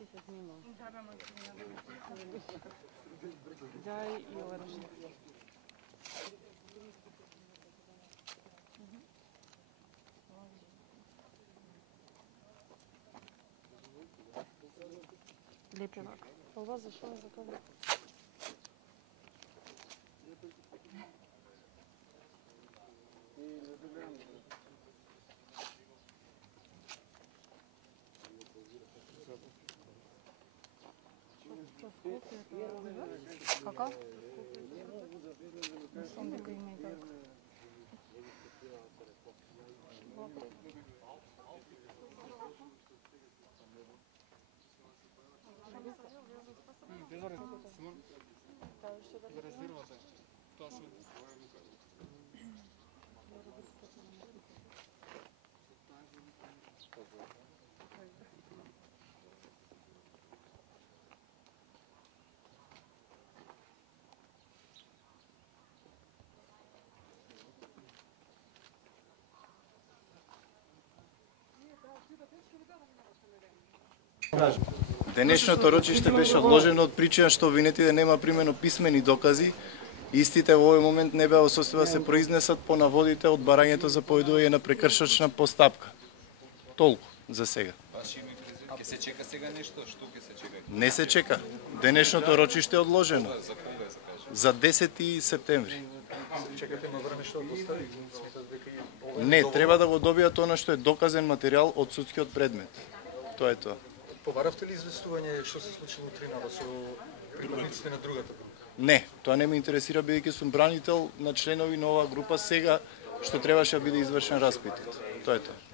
ти се снима. Дај и оранж. Лепевак. Ова зашо е за кого? Како? Мислам дека има и така. За резервата. Тоа што Денешното рочиште беше одложено од причина што обвинетите нема примено писмени докази. Истите во овој момент не беа во состојба да се произнесат по наводите од барањето за поведување на прекршочна постапка. Толку за сега. Ќе се чека сега нешто? Што ќе се чека? Не се чека. Денешното рочиште е одложено. За кога се каже? За 10 септември. чекате на време што достави, сметат дека Не, треба да го добијат она што е доказен материјал од судскиот предмет. Тоа е тоа. Побаравте ли известување што се случило утринава со припадниците на другата група? Не, тоа не ме интересира бидејќи сум бранител на членови на оваа група сега што требаше да биде извршен распитот. Тоа е тоа.